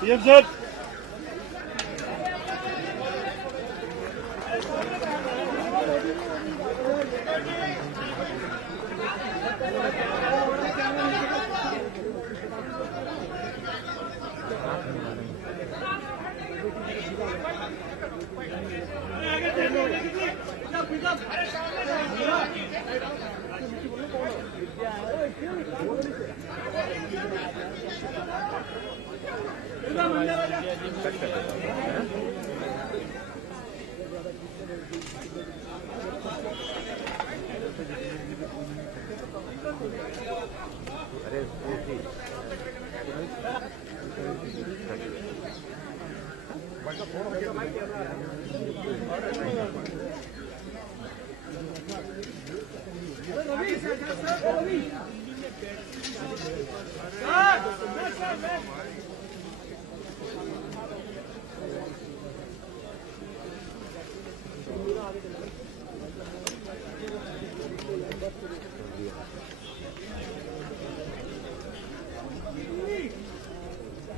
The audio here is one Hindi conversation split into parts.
पीएम सर,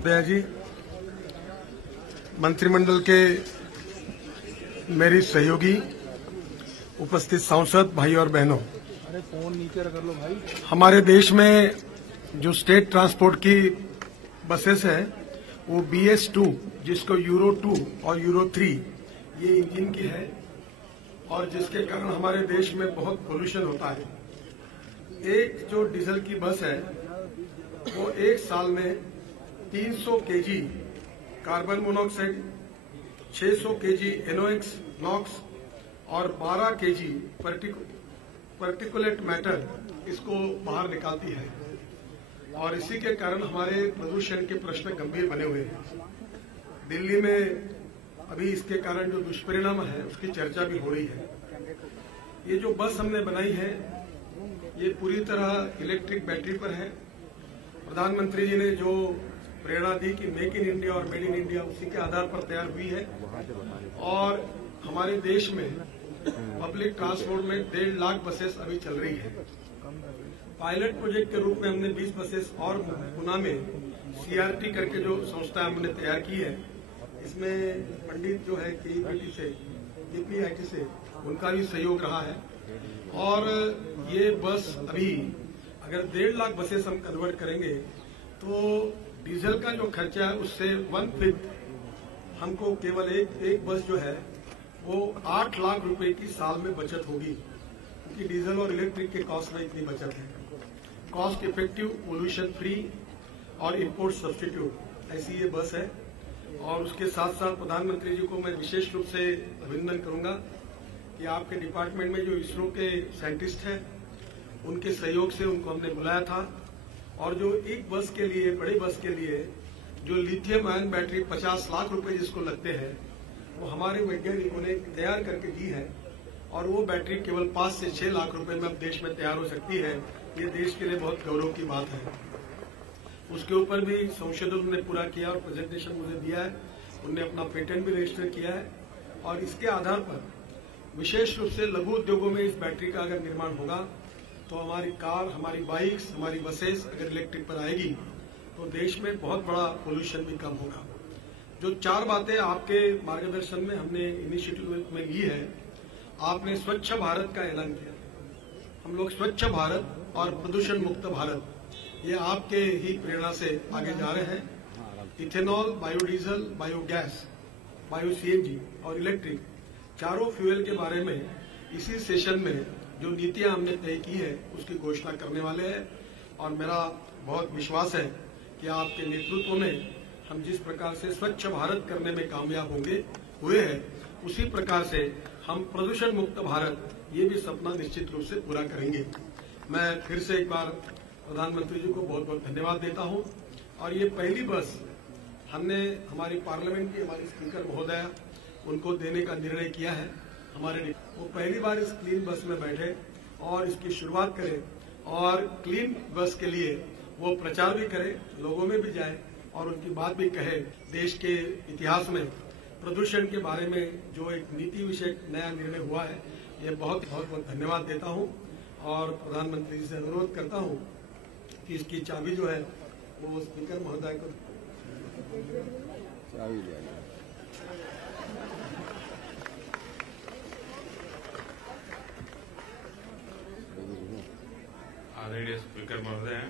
दया जी, मंत्रिमंडल के मेरी सहयोगी, उपस्थित सांसद भाई और बहनों, फोन नीचे रख लो भाई। हमारे देश में जो स्टेट ट्रांसपोर्ट की बसेस है वो BS2, जिसको यूरो 2 और यूरो 3 ये इंजन की है और जिसके कारण हमारे देश में बहुत पोल्यूशन होता है। एक जो डीजल की बस है वो एक साल में 300 KG carbon monoxide, 600 KG NOx और 12 केजी पार्टिकुलेट मैटर इसको बाहर निकालती है और इसी के कारण हमारे प्रदूषण के प्रश्न गंभीर बने हुए हैं। दिल्ली में अभी इसके कारण जो दुष्परिणाम है उसकी चर्चा भी हो रही है। ये जो बस हमने बनाई है ये पूरी तरह इलेक्ट्रिक बैटरी पर है। प्रधानमंत्री जी ने जो प्रेरणा दी कि मेक इन इंडिया और मेड इन इंडिया, उसी के आधार पर तैयार हुई है और हमारे देश में पब्लिक ट्रांसपोर्ट में 1.5 लाख बसेस अभी चल रही है। पायलट प्रोजेक्ट के रूप में हमने 20 बसेस और पुणे में CRT करके जो संस्था हमने तैयार की है, इसमें पंडित जो है KPIT से उनका भी सहयोग रहा है और ये बस अभी अगर 1.5 लाख बसेस हम कन्वर्ट करेंगे तो डीजल का जो खर्चा है उससे 1/5 हमको केवल एक बस जो है वो 8 लाख रुपए की साल में बचत होगी, क्योंकि डीजल और इलेक्ट्रिक के कॉस्ट में इतनी बचत है। कॉस्ट इफेक्टिव, पोल्यूशन फ्री और इंपोर्ट सब्स्टिट्यूट ऐसी ये बस है। और उसके साथ साथ प्रधानमंत्री जी को मैं विशेष रूप से अभिनंदन करूंगा कि आपके डिपार्टमेंट में जो इसरो के साइंटिस्ट हैं उनके सहयोग से उनको हमने बुलाया था और जो एक बस के लिए, बड़ी बस के लिए जो लिथियम आयन बैटरी 50 लाख रुपए जिसको लगते हैं वो हमारे वैज्ञानिकों ने तैयार करके दी है और वो बैटरी केवल 5 से 6 लाख रुपए में अब देश में तैयार हो सकती है। ये देश के लिए बहुत गौरव की बात है। उसके ऊपर भी संशोधन उन्होंने पूरा किया और प्रेजेंटेशन मुझे दिया है। उन्होंने अपना पेटेंट भी रजिस्टर किया है और इसके आधार पर विशेष रूप से लघु उद्योगों में इस बैटरी का अगर निर्माण होगा तो हमारी कार, हमारी बाइक्स, हमारी बसेस अगर इलेक्ट्रिक पर आएगी तो देश में बहुत बड़ा पोल्यूशन भी कम होगा। जो 4 बातें आपके मार्गदर्शन में हमने इनिशिएटिव में ली है, आपने स्वच्छ भारत का ऐलान किया। हम लोग स्वच्छ भारत और प्रदूषण मुक्त भारत, ये आपके ही प्रेरणा से आगे जा रहे हैं। Ethanol, biodiesel, biogas, bio CNG और इलेक्ट्रिक चारों फ्यूल के बारे में इसी सेशन में जो नीतियां हमने तय की है उसकी घोषणा करने वाले हैं और मेरा बहुत विश्वास है कि आपके नेतृत्व में हम जिस प्रकार से स्वच्छ भारत करने में कामयाब हुए हैं उसी प्रकार से हम प्रदूषण मुक्त भारत, ये भी सपना निश्चित रूप से पूरा करेंगे। मैं फिर से एक बार प्रधानमंत्री जी को बहुत बहुत धन्यवाद देता हूं और ये पहली बस हमने हमारी पार्लियामेंट की हमारी स्पीकर महोदया उनको देने का निर्णय किया है। हमारे वो पहली बार इस क्लीन बस में बैठे और इसकी शुरुआत करें और क्लीन बस के लिए वो प्रचार भी करे, लोगों में भी जाए और उनकी बात भी कहे। देश के इतिहास में प्रदूषण के बारे में जो एक नीति विषय नया निर्णय हुआ है, ये बहुत बहुत धन्यवाद देता हूं और प्रधानमंत्री जी से अनुरोध करता हूं कि इसकी चाबी जो है वो स्पीकर महोदय को चाबी ले आइए। आदरणीय स्पीकर महोदय,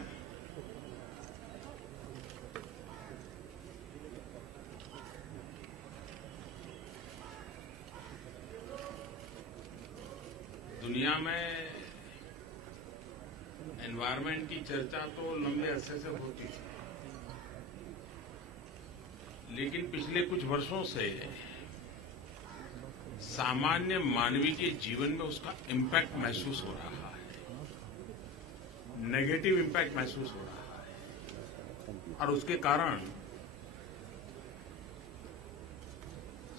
दुनिया में एनवायरनमेंट की चर्चा तो लंबे अरसे से होती थी, लेकिन पिछले कुछ वर्षों से सामान्य मानवीय के जीवन में उसका इम्पैक्ट महसूस हो रहा है, नेगेटिव इम्पैक्ट महसूस हो रहा है और उसके कारण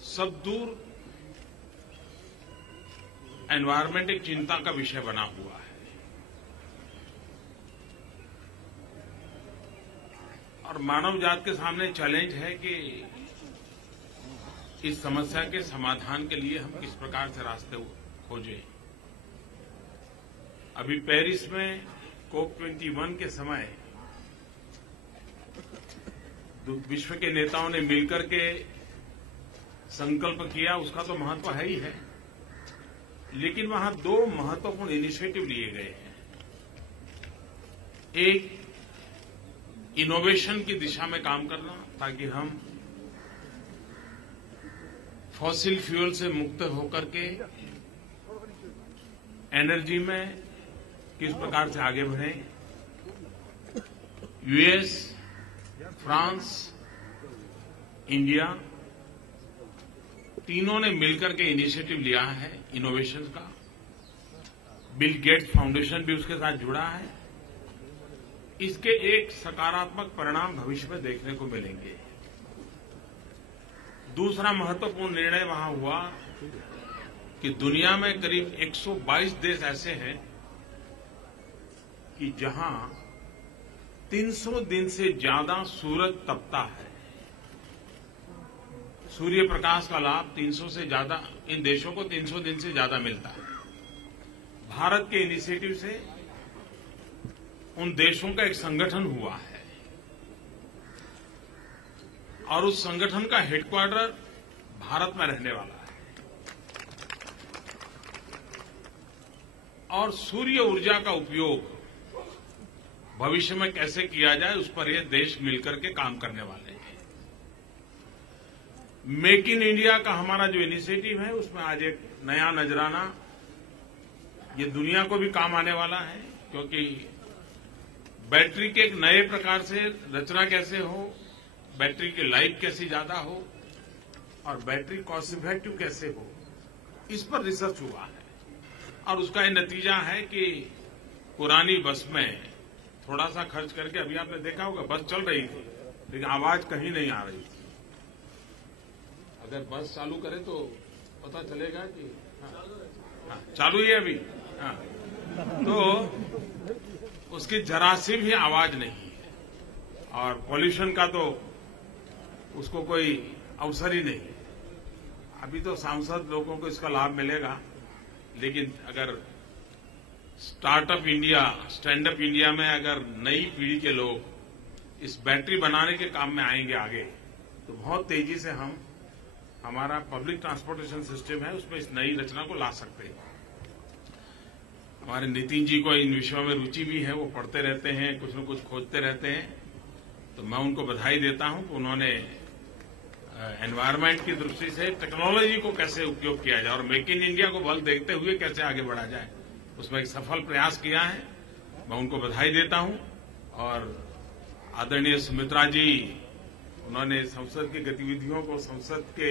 सब दूर एनवायरनमेंट एक चिंता का विषय बना हुआ है और मानव जात के सामने चैलेंज है कि इस समस्या के समाधान के लिए हम किस प्रकार से रास्ते खोजें। अभी पेरिस में COP21 के समय विश्व के नेताओं ने मिलकर के संकल्प किया, उसका तो महत्व है ही है, लेकिन वहां दो महत्वपूर्ण इनिशिएटिव लिए गए हैं। एक इनोवेशन की दिशा में काम करना ताकि हम फॉसिल फ्यूल से मुक्त होकर के एनर्जी में किस प्रकार से आगे बढ़ें। यूएस, फ्रांस, इंडिया तीनों ने मिलकर के इनिशिएटिव लिया है इनोवेशन का। बिल गेट्स फाउंडेशन भी उसके साथ जुड़ा है। इसके एक सकारात्मक परिणाम भविष्य में देखने को मिलेंगे। दूसरा महत्वपूर्ण निर्णय वहां हुआ कि दुनिया में करीब 122 देश ऐसे हैं कि जहां 300 दिन से ज्यादा सूरज तपता है। सूर्य प्रकाश का लाभ 300 से ज्यादा, इन देशों को 300 दिन से ज्यादा मिलता है। भारत के इनिशिएटिव से उन देशों का एक संगठन हुआ है और उस संगठन का हेडक्वार्टर भारत में रहने वाला है और सूर्य ऊर्जा का उपयोग भविष्य में कैसे किया जाए उस पर ये देश मिलकर के काम करने वाले हैं। मेक इन इंडिया का हमारा जो इनिशिएटिव है उसमें आज एक नया नजराना ये दुनिया को भी काम आने वाला है, क्योंकि बैटरी के एक नए प्रकार से रचना कैसे हो, बैटरी की लाइफ कैसी ज्यादा हो और बैटरी कॉस्ट इफेक्टिव कैसे हो, इस पर रिसर्च हुआ है और उसका ये नतीजा है कि पुरानी बस में थोड़ा सा खर्च करके, अभी आपने देखा होगा बस चल रही थी लेकिन आवाज कहीं नहीं आ रही थी। अगर बस चालू करें तो पता चलेगा कि हाँ, चालू ही है अभी। हाँ, तो उसकी जरा सी भी आवाज नहीं है और पॉल्यूशन का तो उसको कोई अवसर ही नहीं। अभी तो सांसद लोगों को इसका लाभ मिलेगा, लेकिन अगर startup India, stand up India में अगर नई पीढ़ी के लोग इस बैटरी बनाने के काम में आएंगे आगे, तो बहुत तेजी से हम हमारा पब्लिक ट्रांसपोर्टेशन सिस्टम है उसमें इस नई रचना को ला सकते हैं। हमारे नितिन जी को इन विषयों में रुचि भी है, वो पढ़ते रहते हैं, कुछ न कुछ खोजते रहते हैं, तो मैं उनको बधाई देता हूं कि उन्होंने एनवायरनमेंट की दृष्टि से टेक्नोलॉजी को कैसे उपयोग किया जाए और मेक इन इंडिया को बल देखते हुए कैसे आगे बढ़ा जाए, उसमें एक सफल प्रयास किया है। मैं उनको बधाई देता हूं। और आदरणीय सुमित्रा जी, उन्होंने संसद की गतिविधियों को, संसद के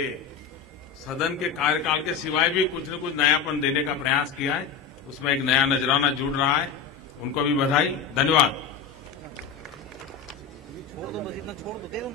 सदन के कार्यकाल के सिवाय भी कुछ न कुछ नयापन देने का प्रयास किया है, उसमें एक नया नजराना जुड़ रहा है। उनको भी बधाई, धन्यवाद। छोड़ दो बस, इतना छोड़ दो, दे दो।